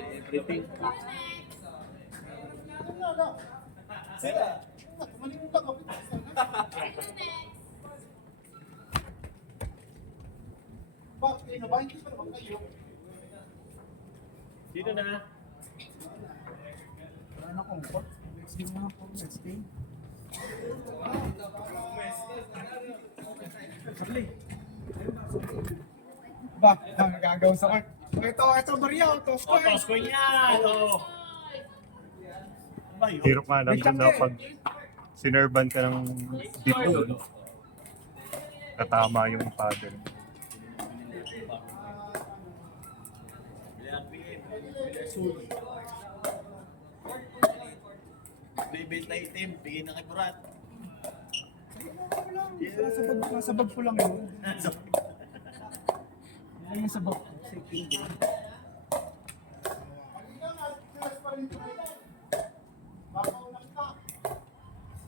Everything. Sila. Malimutan ko. Bakit kayo na ba? Hindi pa naman kayo. Sino na? Ano kong pot? Sino na po? Stay. Ba, nagagawa sa art. Ito, Maria, Tosco. Tosco yan! Ba yun? Hirap nga lang dun na pag sinerban ka ng beat doon. Katama yung paddle. Bibit na itim, bigay na kay Burat. Nasa bag ko lang yun. Ay, nasa bag ko.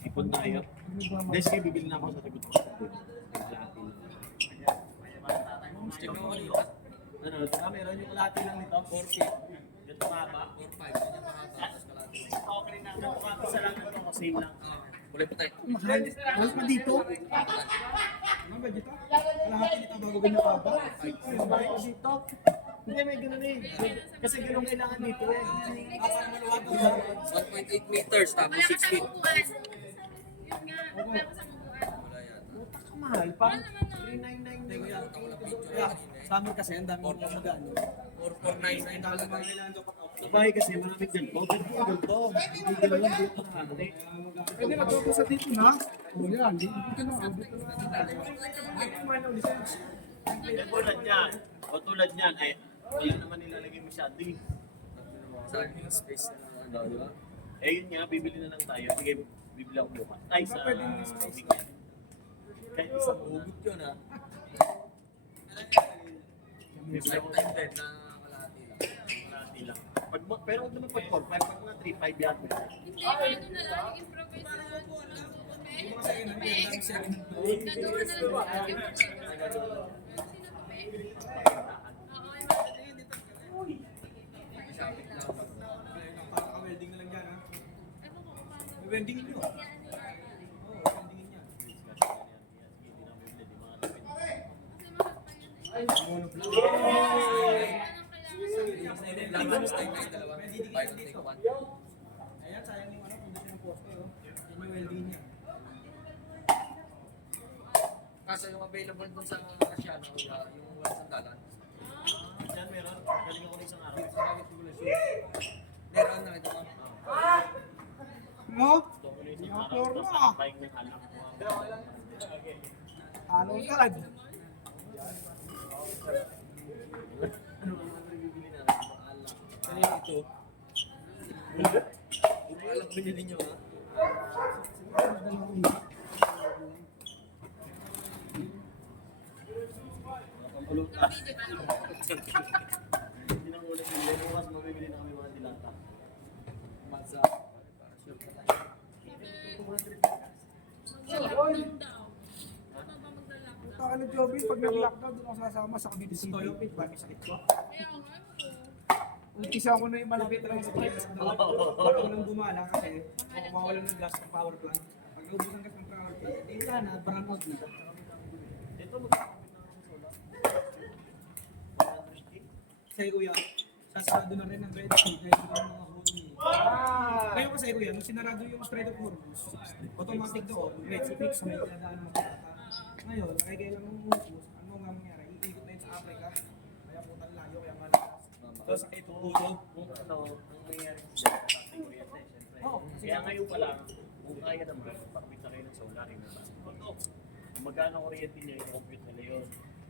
Ipon na kayo. Hindi, sige, bibili na ako sa tagot ko. Ano, meron yung kalahati lang nito. 4K. Yung tumaba. 4.5. Okay na. Isa lang nito. Same lang. Kulay puti. Mahal. Mahal pa dito. Ano ba dito? Kalahati nito bago ganyan pa ba? Mahal pa dito. Hindi, may ganun eh. Kasi ganun kailangan dito eh. Para maluwag ko. 1.8 meters, tapos 6 feet. Wala yan. Mahal pa. 399 na yan. Summer kasi, ang dami mga magano. 4499 talaga. Sa bahay kasi, maraming ganito. Ganito. Hindi ganun dito na ano eh. Pwede na doon sa dito na. O yan, dito na. Yan tulad niyan. O tulad niyan, eh, wala naman nilalagay masyado eh. Saan yung space na ano, di ba? Eh yun nga, bibili na lang tayo. Sige, bibili ako bukas. Ay, sa weekend. Kahit isang Hugot yun ah. bibili ako Lifetime din na kalahati lang. kalahati lang. Pero huwag naman pag 4-5, pag mga 3-5 yan. Hindi, ano na lang, improvise na lang. Nagawa na lang siya. Shopping na. Welding na lang yan ha. Welding nyo. Lang style na yung dalawa. Buy one, take one. Ayan, sayang yung ano, kung ng poste oh. Yan yung welding niya. Kaso yung available dun sa Asiano, yung walang sandalan. Diyan meron. Galing ako ng isang araw. Meron na ito ka. Mo? Gusto ko na isang araw. Floor Tapos mo. nakabike ng alam ko. Halong tag. Ano ang mga bibili natin? Alam. Kanina ito. Hindi alam binili nyo ha. Pampulot ka. Hindi nang ulit nila. Bukas mabibili na kami mga dilata. Mazda. Para sure pa tayo. Mag-lockdown daw. Ano ba mag-lockdown? Ito ano Joby, pag nag-lockdown, doon ako sasama sa Cavite City. Bakit sakit ko? Kaya nga, Umpisa ko na yung malapit lang sa Cavite City. Ako nang gumala kasi mawawalan ng gas ng power plant. Pag ubus ng gas ng power plant, hindi na, parang out na. Ito magkakapit na ako sa solar. 130. Sa'yo kuya, sasarado na rin ang red sea dahil yung mga hole. Ngayon kasi kuya, nung sinarado yung Strait of Hormuz, automatic doon, red sea fix, may dadaan mo sa ngayon, nakikailan ng Hormuz, ano nga mangyari, iikot na yun sa Africa, kaya putang layo, kaya malakas. So sa ito puto, Kung ano, ang nangyayari siya, tatay ko yan eh, syempre. Kaya ngayon pa lang, kung kaya naman, pakita kayo ng solar, yung nasa. Kung magkano kuryente niya, i-compute nila yun.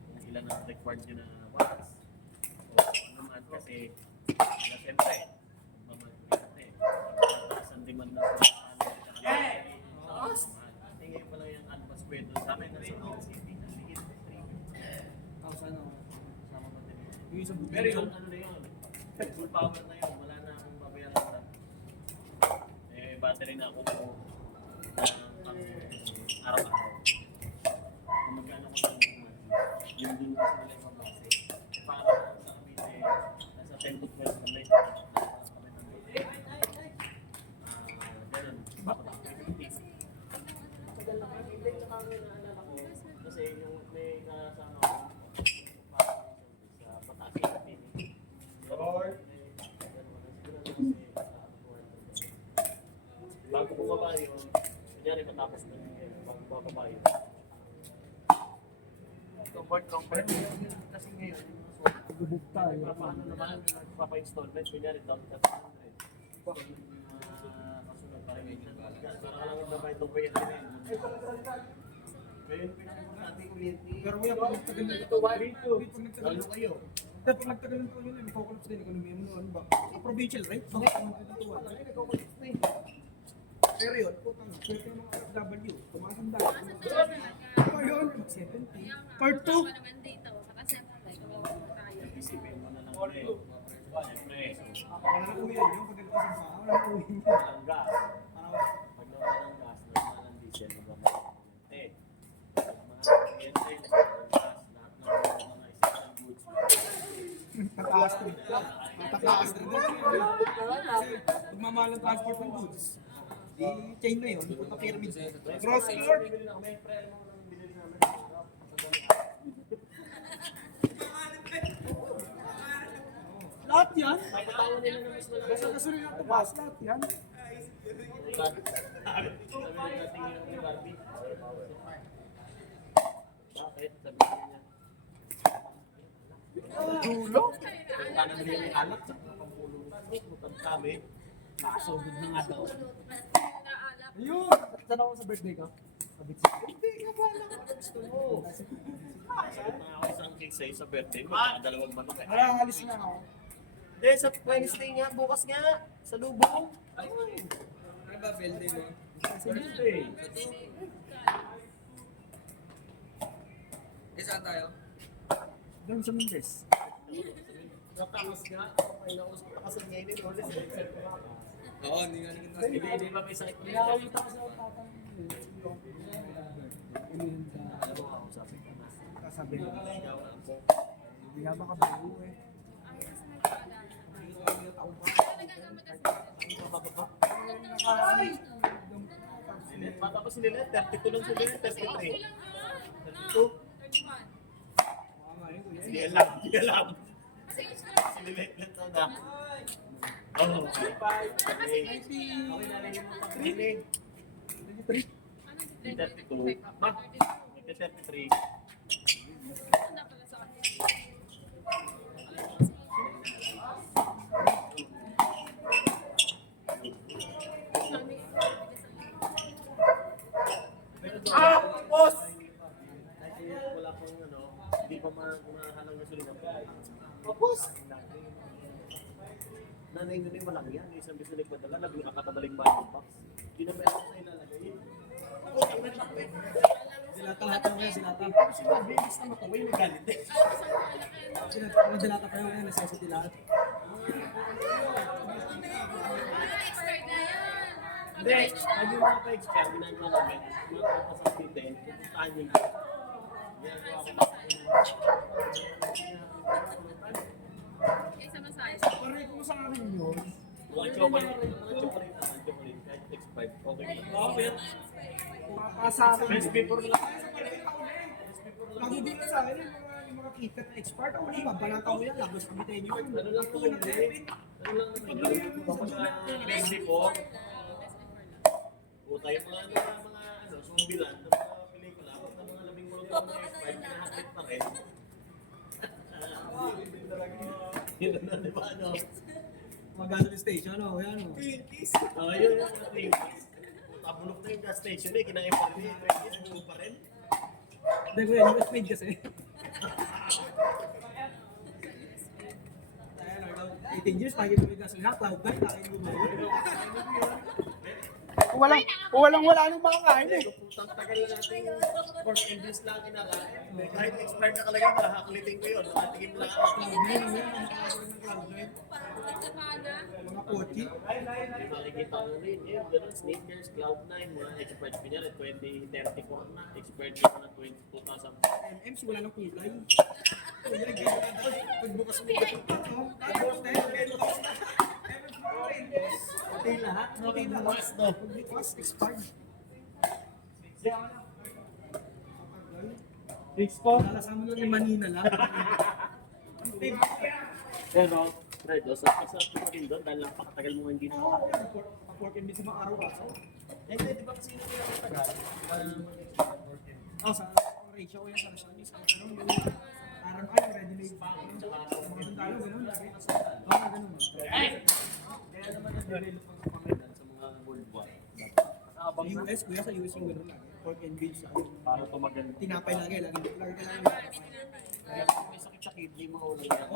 Kung ilan ang required nyo na watts. O ano naman kasi, na syempre, magmamahal isang demand na sa ano, kasi ngayon pa lang yung alpas pwede sa amin, nasa Rock City, naligid 3. sana Sama ba din yun? yung isang Pero yung ano na yun, full power na yun, wala na akong babayaran na. Eh, battery na ako po araw-araw. Kung magkano ko lang yung din kasi nila yung pabase. Para sa Cavite, nasa 10 to 12 na kabayo. Convert. Kasi ngayon, Bubukta eh. paano naman, nagpapa-installment, kunyari, down ka 200. Kasunod pa rin minsan. Para ka lang magbabayad ng kuryente na yun. Kaya yung pinaka-importante kuryente. Pero kuya, pag nagtagal na ito, Lalo kayo. pag nagtagal na ito, yun, nagkukulaps din ekonomiya mo, ano ba? Provincial, right? Bakit naman ito? Nagkakulaps na eh. Pero yun, putang, swerte yung mga FW, tumatanda. Masasama na Ano yun? 70. Part 2. naman dito. Saka siyempre, kawawa tayo. Isipin mo na lang rin. Siyempre, Wala na uwi yun, pag ganito sa paa, wala na uwi yun. walang gas. Pag nawala ng gas, nawala ng diesel, magmamahal ng kuryente. Pag mga kuryente, nawala ng gas, lahat ng mga essential goods. Tataas to. Tataas to. Kasi magmamahal ang transport ng goods. Di chain na yun, punta pyramid. Cross court. May pre mo nang binili namin. Lahat yan. Papatawan nila ng mas malaki. Basta kasunod natin pas, lahat yan. Sabi ng dating yung Barbie. Bakit? Sabi niya. Dulo. Paano nila yung anak sa pampulong utang kami. Nakasugod na nga daw. Naalap. Ayun. Saan ako sa birthday ko? Sabit sa birthday ka ba? Gusto mo. Sabi na ako isang cake sa'yo sa birthday mo. Dalawang manok eh. Wala, alis na ako. Hindi, sa Wednesday nga. Bukas nga. Sa lubong. Ayun. Ano ba, Belde mo? Sa Wednesday. Saan tayo? Doon sa Mendes. Natapos nga. Ay, nakus ko kasi ngayon yun. Ulit. Oo, hindi nga naging Hindi ba may sakit? Pinakita ko sa tatang. Alam mo ako sabi ko na. Kasabi ko. Ikaw ang po. Hindi nga makabago eh. Ayos na nagkaalala. Tao pa. Nagagamit kasi. Mababa. Ay! Lilet. Matapos si Lilet. 32 lang si Lilet. 33. Ilang nga? 32. 31. Hindi alam. Hindi alam. Kasi age ko lang. Si Lilet na na. Oh. Kasi age ko lang. Okay na rin yung pagkinig. Ano? 32. Ma? 33. Tanda pala sa akin. Boss! Wala pang ano, hindi pa mahalang na sulit ako. Boss! Nanay na yung malaki yan, isang bisulik na dala, nakakatabaling ba yung box? Hindi na meron sa ilalagay. Dilata lahat ng kaya silata. Sinabi, basta makaway, nagalit eh. Dilata pa yung necessity lahat. Expert na yan. Hindi, pag yung mga pa-expert, ginagawa namin, mga kapasasite, pupuntahan yung ginagawa ko. Kaysa masaya. Pare kung sa akin yun. Mga chocolate naman, chocolate, kahit expired, okay lang. Okay. Papasa akin. Best before lang. Magugulat sa akin yung mga kikat na expert. Ako na babalata ko yan. Labas kami tayo yun. Ano lang naman yun? Ano lang naman yun? Kapag best before, puta yung mga sumbilan ng mga pelikula, pag ng mga labing mga expired, pinahakit pa rin. Yun na, di ba ano? Mga gasoline station, ano? Yan, ano? Oh, yun yung Twinkies. Tabulok na yung gas station eh, kinain pa rin yung Twinkies, buo pa rin. Hindi ko yan, yung speed kasi. Ayan, 18 years, lagi ko yung gasoline. Cloud9, lagi ko wala nang makakain eh. Putang tagal na natin pork and beans lang kinakain. Kahit expired na kalagay, nakakaliting ko yun. Nakatingin lang ako. Cloud9, ano yan? Nakakain ng Cloud9. Sana. Mga kotse. Makikita ko rin, yun, ganun, sneakers, Cloud9, mga expired ko niya, 2034 na, expired ko na 2000. MMs, wala nang kulay. Pagbukas mo ito. Pagbukas na yun, meron ako na. Pati lahat. Pati lahat. Pagbukas, expired. Lalasama lang yung manina lang. Pero, Fred, sa pa rin doon, dahil napakatagal mo hindi na. Pag-work and busy mga araw-araw. Eh, di ba kasi yun yung tagal? Sa ratio ko yan sa receptionist. Parang ready made pa. Mga sundalo, gano'n. Ganun. Kaya naman na-develop ang pamagitan sa mga World War. Sa US, kuya, sa US yung gano'n lagi. Pork and beans. Para tumagal. Tinapay lagi. Lagi Kaya kung may sakit sa kidney mo, ulo yan.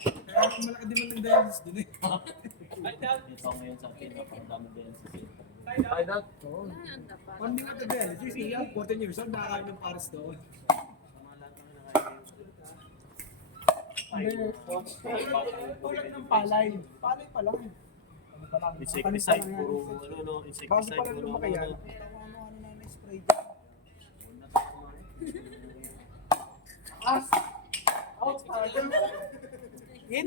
Kaya malaki din ang dialysis dun eh. Dito ngayon sa atin, napakadami din sa sila. Ay, Dad. Wala ang dapat. One thing at the dialysis, siya, 14 years old, nakakain ng pares doon. Sa mga lahat naman nakakain. Tulad ng palay. Palay pa lang. Insecticide, puro insecticide. Bago pa lang puro lumaki yan. ano. Ano na na-spray. In?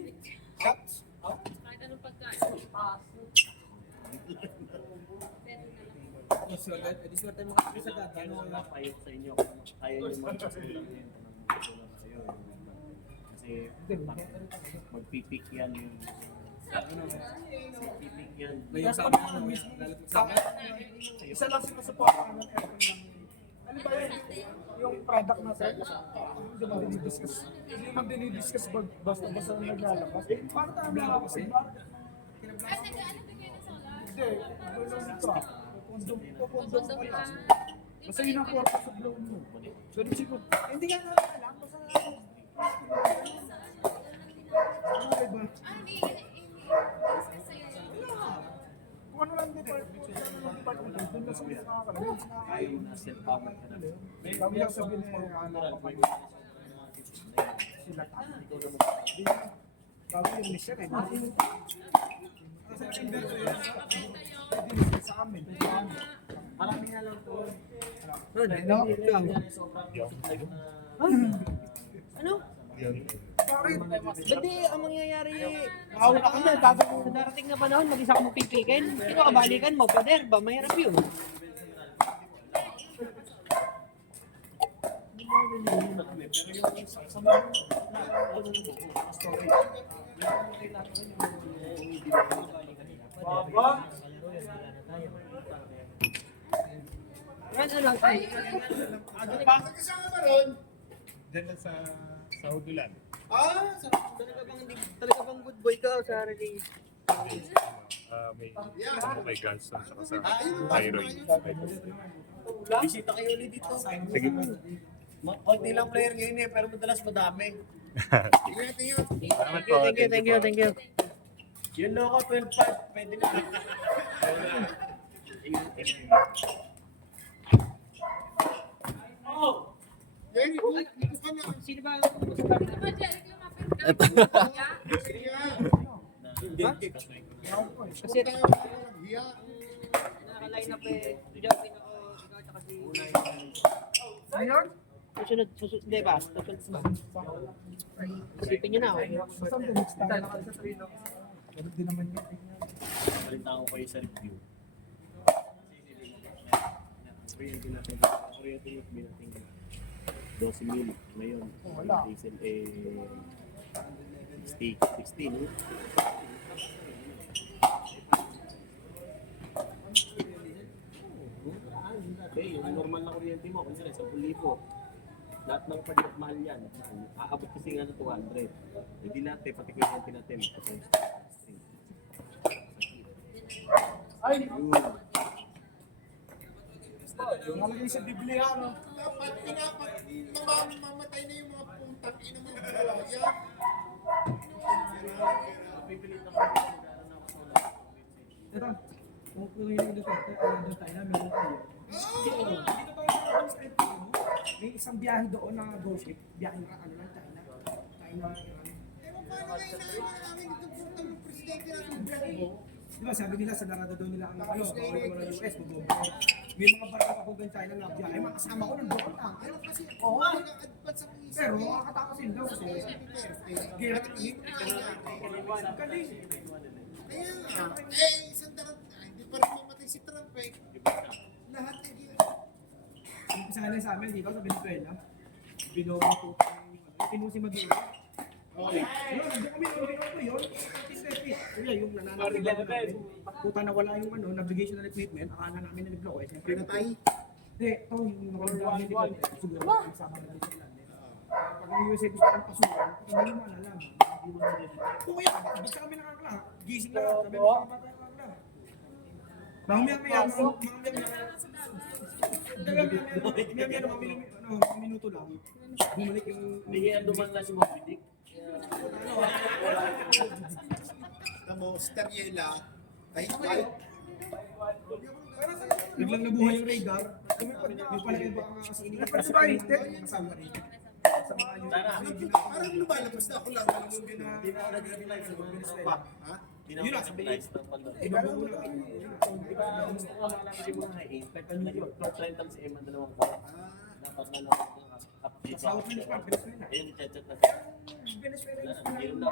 Cups? Kahit anong pagkain. Swerte mga kapis sa data. Ano Ano lang payo sa inyo? Ayaw nyo magpasulang yun. Magpasulang kayo. Kasi magpipik yan yung... Magpipik yan. may yung sabi ko mismo. Isa lang sinusuportahan ng aircon namin. Ano ba yun? Yung product na sir? Hindi mo dinidiscuss. Hindi mo dinidiscuss basta naglalabas. Paano tayo mga kasi? Ay, nag-ano ba kayo ng solar? Hindi. Ano lang nito ah. Pupundong mo lang. Basta yun ang purpose of loan mo. So, siguro, hindi ka na alam. Basta ano ba? Hindi. Discuss sa'yo yun. Kung ano lang dito, doon na sila nakakalamin. Ayaw na self-power ka na. Kami lang sabihin na sila bago yung mission eh. Kasi ang inverter yan sa amin. Marami nga lang po. Ano? Bakit? Hindi, ang mangyayari, maawa ka kami, bago sa darating na panahon, mag-isa ka mong pipikin. Sino kabalikan mo, pader ba? Mahirap yun. Pero yung sa mga storage. Ano lang tayo? Diyan lang sa Saudulan. Talaga bang good boy ka sa relay? May Gunston saka sa Thyroid. Bisita kayo ulit dito. Sige po. Konti lang player ngayon eh, pero madalas madami. Salamat po. Thank you. Yun loko, 12-5, pwede na. Sino ba? Ano ba, Jeric, lumapit ka? Kasi naka-line up eh. Jopin ako, ikaw tsaka si... Ayun? Susunod, hindi ba? Susunod ba? Isipin nyo na ako. Basta ang next time sa train ako. Pero di naman yun. Balita ko kayo sa review. Kuryente natin. Kuryente natin. 12 mil. Ngayon, diesel eh 16, no? Dati, yung normal na kuryente mo, kunyari 10,000. Lahat ng pagkat mahal yan. Aabot kasi nga ng 200. Hindi lahat eh, pati kuryente natin. Ay! Yun. Yung nalagay sa Biblia, no? Mamatay na yung mga puntang ina mo. Yan. Pipilit na kami kung gano'n ako sa wala. Ito, kung yung doon tayo na, meron tayo. Dito tayo sa FPO, may isang biyahe doon na go ship, biyahe na ano lang, China. Iran. Ewan paano na inaano namin itong puntang ng presidente natin. Di ba sabi nila sa narada daw nila ang bawal ko ng US, mabobo. May mga barko ako doon China na biyahe, mga kasama ko nandoon lang. Pero kasi, Oo. nag-advance ang isip. Pero makakatakosin daw kasi. Gira galing. Kaya nga, isang darang, hindi pa rin mamatay si Trump eh. Lahat eh, Umpisa na sa amin dito sa Venezuela. Binobo ko. Pinusi si Maduro. Okay. Yun, hindi kami binobo yun. Kaya yung nananarinig namin. Puta na wala yung navigation and equipment. Akala namin na nag-block eh. Siyempre, Pinatay. Hindi, ito yung nakalagay dito. Siguro, isama na dito lang. Pag ang USA gusto kong pasukan, hindi mo malalaman. Oo yan, hindi kami nakaklak. Gising lahat, sabi mo mga bata yung kakla. Mamaya-maya, mga minuto lang. Bumalik yung... Hindi kaya duman na si Moby Dick. Tamo, Steriela. Ay, Biglang nabuhay yung radar. Yung pala iba ang kasi iniipad sa kasama rin. Sa mga yung... parang lumalabas na ako lang. Alam mo, Hindi na nag-realize sa mga tropa. Ha? Hindi na nag-realize ng pala. Iba mo na. Di ba, gusto ko malaman si mga expect na nag-rental si Emma dalawang ko. Dapat na lang update. Sa South Venezuela, Venezuela. Ayun, chat-chat na. Venezuela is Hindi na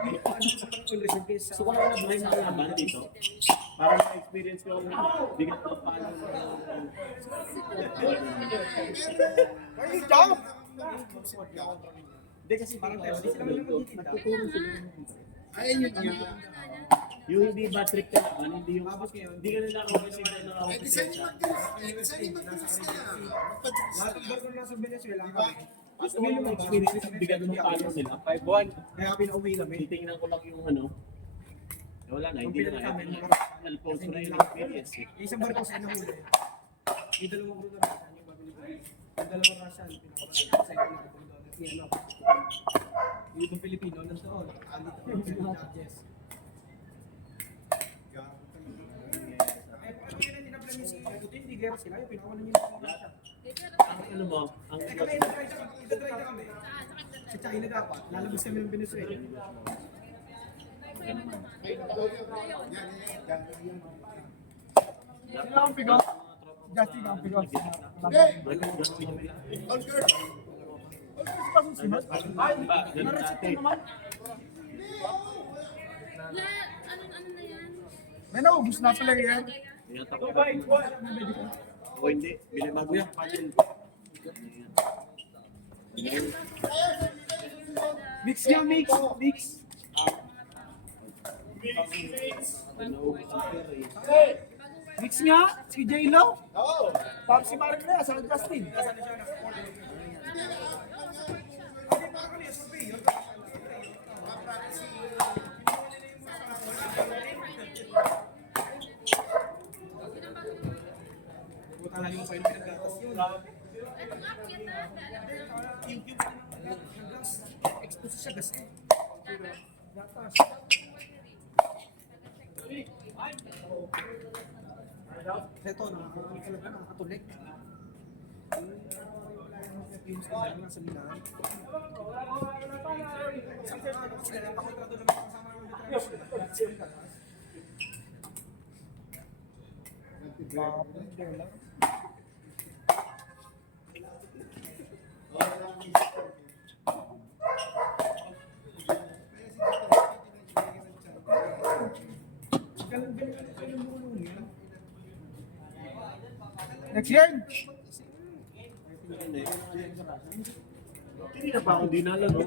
Gusto ko lang na-bless sa laban dito. Para ma-experience ko ang bigat ng paano. Hindi kasi parang tayo, hindi sila nagtuturo sila. Ayun yun nga. Yung hindi bad trip ka naman, hindi yung hindi ka nila consider na Ay, di sa'yo mag-dress ka na. lahat ng barko na sa Venezuela Diba? kami. gusto mo yung experience ang bigat ng paano nila. 5 buwan. Kaya pinauwi kami. Titingnan ko lang yung ano. Wala na, hindi na nga. Alpost na yung experience eh. Yung isang barko sa inahuli. Yung dalawang crew na Russian, yung Babylon. Yung dalawang Russian, pinakabalan. Sa ito na, kung doon, yung itong Pilipino, nandoon. Alit ang judges. Ano yun ang tinaplan niyo si Putin? Hindi gera sila. Yung pinakawalan niyo yung Russia. Ang ano mo, ang Eh kami, nagtry na kami. Sa China dapat. Lalabas kami ng Venezuela. Sino ang pigo? Justin ang pigo. Hey! All girls. Diba, ganun dati. Ano na yan? May naubos na pala yan. Kaya tako ba? O hindi, binibago yung panel. Mix niya, mix. Mix. Mix nga, si J-Lo. Oo. Tapos si Mark na, sa Justin. Buta lang yung pwede pinaggatas yun. Yung gas, expose siya gas eh. Gatas. Ito, nakakatulik. Yung standard na sa Milan. Next year! Hindi na pa ako dinala, no?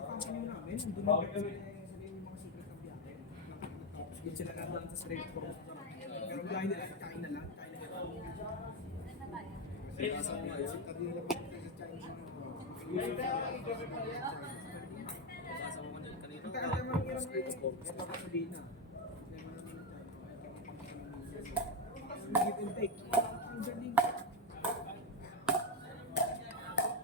Kakampanyo namin, doon na kami sabihin yung mga secret ng biyahe. Tapos din sila naman sa straight for pero biyahe nila, kain na lang, kain na lang. Ang tagal naman yung straight for, sabihin na.